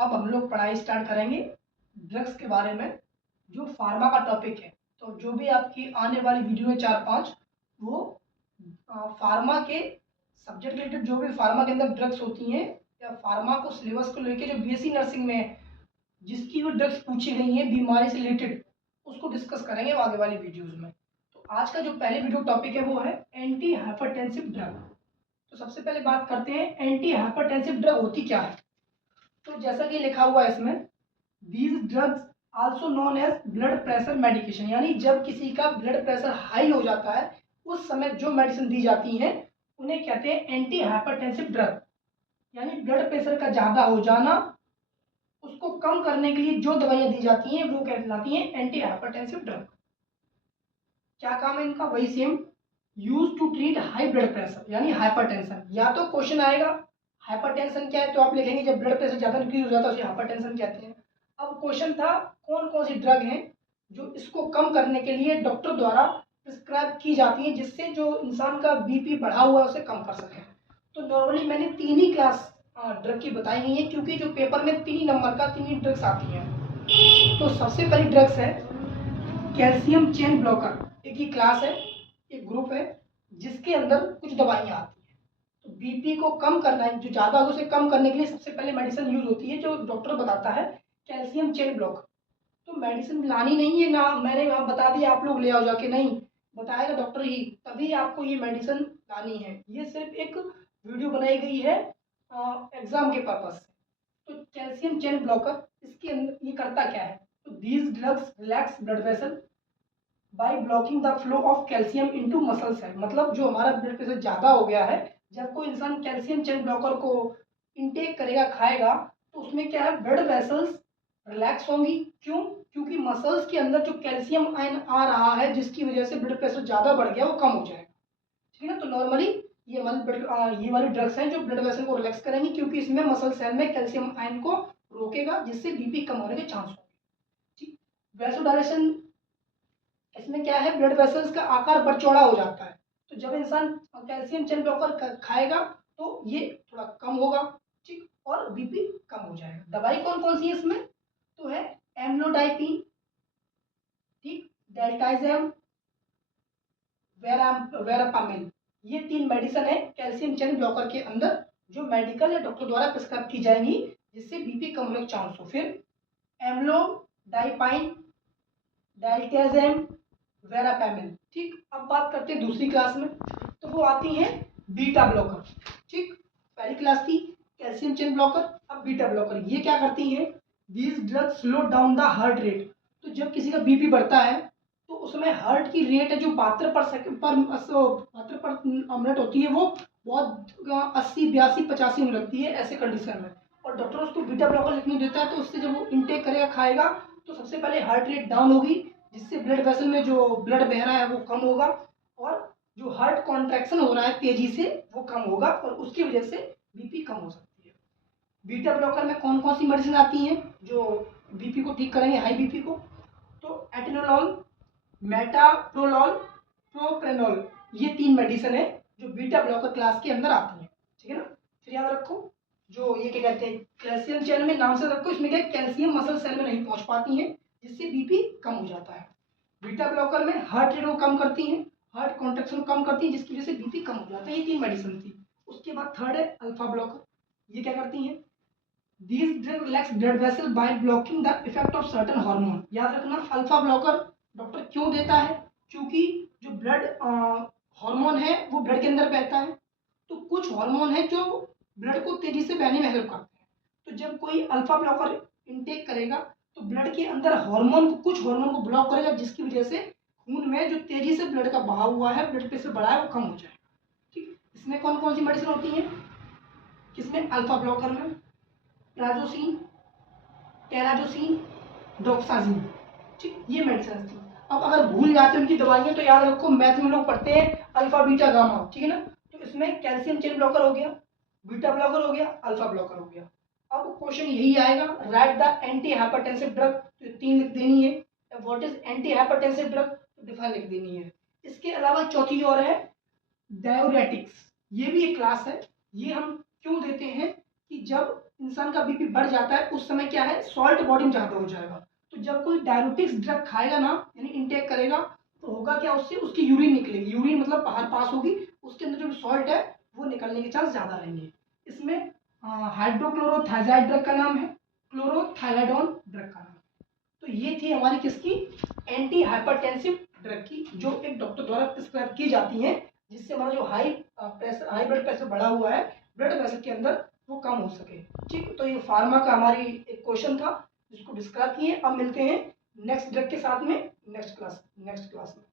अब हम लोग पढ़ाई स्टार्ट करेंगे ड्रग्स के बारे में, जो फार्मा का टॉपिक है। तो जो भी आपकी आने वाली वीडियो है 4-5, वो फार्मा के सब्जेक्ट रिलेटेड, जो भी फार्मा के अंदर ड्रग्स होती हैं या फार्मा को सिलेबस को लेके जो बीएससी नर्सिंग में है, जिसकी भी ड्रग्स पूछी गई हैं बीमारी से रिलेटेड, उसको डिस्कस करेंगे आगे वाली वीडियोस में। तो आज का जो पहले वीडियो टॉपिक है वो है एंटी हाइपरटेंसिव ड्रग। तो सबसे पहले बात करते हैं एंटी हाइपरटेंसिव ड्रग होती क्या है। तो जैसा कि लिखा हुआ है इसमें, these drugs also known as blood pressure medication, यानी जब किसी का ब्लड प्रेशर हाई हो जाता है उस समय जो मेडिसिन दी जाती हैं उन्हें कहते हैं एंटी हाइपरटेंसिव ड्रग। यानी ब्लड प्रेशर का ज़्यादा हो जाना, उसको कम करने के लिए जो दवाइयाँ दी जाती हैं वो कहलाती हैं एंटी हाइपरटेंसिव ड्रग। क्या काम है इनका? वही same, use to treat high blood pressure यानी हाइपरटेंशन। या तो क्वेश्चन आएगा हाइपरटेंशन क्या है, तो आप लिखेंगे जब ब्लड प्रेशर ज़्यादा इंक्रीज हो जाता है उसे हाइपरटेंशन कहते हैं। अब क्वेश्चन था कौन कौन सी ड्रग हैं जो इसको कम करने के लिए डॉक्टर द्वारा प्रिस्क्राइब की जाती है, जिससे जो इंसान का बीपी बढ़ा हुआ है उसे कम कर सके। तो नॉर्मली मैंने 3 ही क्लास ड्रग की बताई गई है, क्योंकि जो पेपर में 3 ही नंबर का 3 ही ड्रग्स आती हैं। तो सबसे पहली ड्रग्स है कैल्शियम चेन ब्लॉकर। एक ही क्लास है, एक ग्रुप है जिसके अंदर कुछ दवाइयाँ आती हैं। तो बीपी को कम करना है, जो ज़्यादा है उसे कम करने के लिए सबसे पहले मेडिसिन यूज होती है जो डॉक्टर बताता है, कैल्शियम चेन ब्लॉकर। तो मेडिसिन लानी नहीं है ना, मैंने वहाँ बता दिया आप लोग ले आओ जाके, नहीं, बताएगा डॉक्टर ही, तभी आपको ये मेडिसिन लानी है। ये सिर्फ एक वीडियो बनाई गई है एग्जाम के पर्पज से। तो कैल्शियम चेन ब्लॉकर, इसके अंदर ये करता क्या है? तो these drugs relax blood vessel by blocking the flow of calcium into muscle cell. मतलब जो हमारा ब्लड प्रेशर ज़्यादा हो गया है, जब कोई इंसान कैल्शियम चेन ब्लॉकर को इनटेक करेगा, खाएगा, तो उसमें क्या है, ब्लड वेसल्स रिलैक्स होंगी। क्यों? क्योंकि मसल्स के अंदर जो कैल्शियम आयन आ रहा है, जिसकी वजह से ब्लड प्रेशर ज़्यादा बढ़ गया, वो कम हो जाएगा। ठीक है ना? तो नॉर्मली ये ये वाली ड्रग्स हैं जो ब्लड वेसल को रिलैक्स करेंगी, क्योंकि इसमें मसल सेल में कैल्शियम आयन को रोकेगा, जिससे बीपी कम होने के चांस होंगे। ठीक, वैसोडायलेशन, इसमें क्या है, ब्लड वेसल्स का आकार बढ़ चौड़ा हो जाता है। तो जब इंसान कैल्शियम चेन ब्लॉकर खाएगा तो ये थोड़ा कम होगा, ठीक, और बीपी कम हो जाएगा। दवाई कौन कौन सी है इसमें? तो है एम्लोडाइपिन, ठीक, डेल्टाइजेम, वेरापामिल। ये 3 मेडिसिन है कैल्शियम चेन ब्लॉकर के अंदर, जो मेडिकल या डॉक्टर द्वारा प्रिस्क्राइब की जाएंगी, जिससे बीपी कम होने के चांस हो। फिर एम्लोडाइपाइन, डेल्टाइजेम, वेरापैमिल। ठीक, अब बात करते हैं दूसरी क्लास में, तो वो आती है बीटा ब्लॉकर। ठीक, पहली क्लास थी कैल्शियम चेन ब्लॉकर, अब बीटा ब्लॉकर। ये क्या करती हैं? These drugs slow down the heart rate. तो जब किसी का बीपी बढ़ता है तो उसमें हार्ट की रेट है जो 72 पर सेकंड पर 72 पर मिनट होती है, वो बहुत 80, 82, 85 में लगती है ऐसे कंडीशन में। और डॉक्टर उसको बीटा ब्लॉकर लिखने देता है, तो उससे जब वो इनटेक करेगा, खाएगा, तो सबसे पहले हार्ट रेट डाउन होगी, जिससे ब्लड वेसल में जो ब्लड बह रहा है वो कम होगा, और जो हार्ट कॉन्ट्रैक्शन हो रहा है तेजी से वो कम होगा, और उसकी वजह से बीपी कम हो सकती है। बीटा ब्लॉकर में कौन कौन सी मेडिसिन आती हैं जो बीपी को ठीक करेंगे, हाई बीपी को? तो एटेनोलॉल, मेटाप्रोलॉल, प्रोप्रेनोल, ये 3 मेडिसिन है जो बीटा ब्लॉकर क्लास के अंदर आती हैं। ठीक है ना? फिर याद रखो, जो ये क्या कहते हैं, कैल्शियम चैनल में नाम से रखो, इसमें क्या कैल्शियम मसल सेल में नहीं पहुंच पाती है, जिससे बीपी कम हो जाता है। बीटा ब्लॉकर में हार्ट रेट को कम करती हैं, हार्ट कॉन्ट्रैक्शन कम करती है, जिसकी वजह से बीपी कम हो जाता है। ये 3 मेडिसिन थी। उसके बाद थर्ड है अल्फा ब्लॉकर। ये क्या करती हैं? These drug relax blood vessel by blocking the effect of certain hormone। याद रखना, अल्फा ब्लॉकर डॉक्टर क्यों देता है? क्योंकि जो ब्लड हार्मोन है वो ब्लड के अंदर बहता है, तो कुछ हार्मोन है जो ब्लड को तेजी से बहने में हेल्प करते हैं। तो जब कोई अल्फा ब्लॉकर इनटेक करेगा तो ब्लड के अंदर हार्मोन को, कुछ हार्मोन को ब्लॉक करेगा, जिसकी वजह से खून में जो तेजी से ब्लड का बहाव हुआ है, ब्लड प्रेशर बढ़ा है, वो कम हो जाएगा। ठीक, इसमें कौन कौन सी मेडिसिन होती है? किसमें? अल्फा ब्लॉकर में प्राजोसिन, टेराजोसिन, डोक्साजिन। ठीक, ये मेडिसिन थी। अब अगर भूल जाते हैं उनकी दवाइयाँ, तो याद रखो, मैथ में लोग पढ़ते हैं अल्फा बीटा गामा, ठीक है ना? तो इसमें कैल्शियम चेन ब्लॉकर हो गया, बीटा ब्लॉकर हो गया, अल्फा ब्लॉकर हो गया। अब क्वेश्चन यही आएगा, right the anti hypertensive drug. तो 3 लिख देनी है। What is anti hypertensive drug? तो डिफाइन लिख देनी है। इसके अलावा चौथी और है डायूरेटिक्स। ये भी एक क्लास है। ये हम क्यों देते हैं कि जब इंसान का बीपी बढ़ जाता है उस समय क्या है, सॉल्ट बॉडी में ज़्यादा हो जाएगा। तो जब कोई डायबिटिक्स ड्रग खाएगा ना, यानी इनटेक करेगा, तो होगा क्या, उससे उसकी यूरिन निकलेगी, यूरिन मतलब बाहर पास होगी, उसके अंदर जो सॉल्ट है वो निकलने के चांस ज़्यादा रहेंगे। इसमें हाइड्रोक्लोरोथायजाइड ड्रग का नाम है, क्लोरोथायराडोन ड्रग का नाम। तो ये थी हमारी किसकी, एंटी हाइपरटेंसिव ड्रग की, जो एक डॉक्टर द्वारा प्रिस्क्राइब की जाती हैं, जिससे हमारा जो high pressure, high blood pressure बढ़ा हुआ है ब्लड वेसल के अंदर, वो कम हो सके। ठीक, तो ये फार्मा का हमारी एक क्वेश्चन था जिसको डिस्क्राइब किए। अब मिलते हैं नेक्स्ट ड्रग के साथ में नेक्स्ट क्लास में।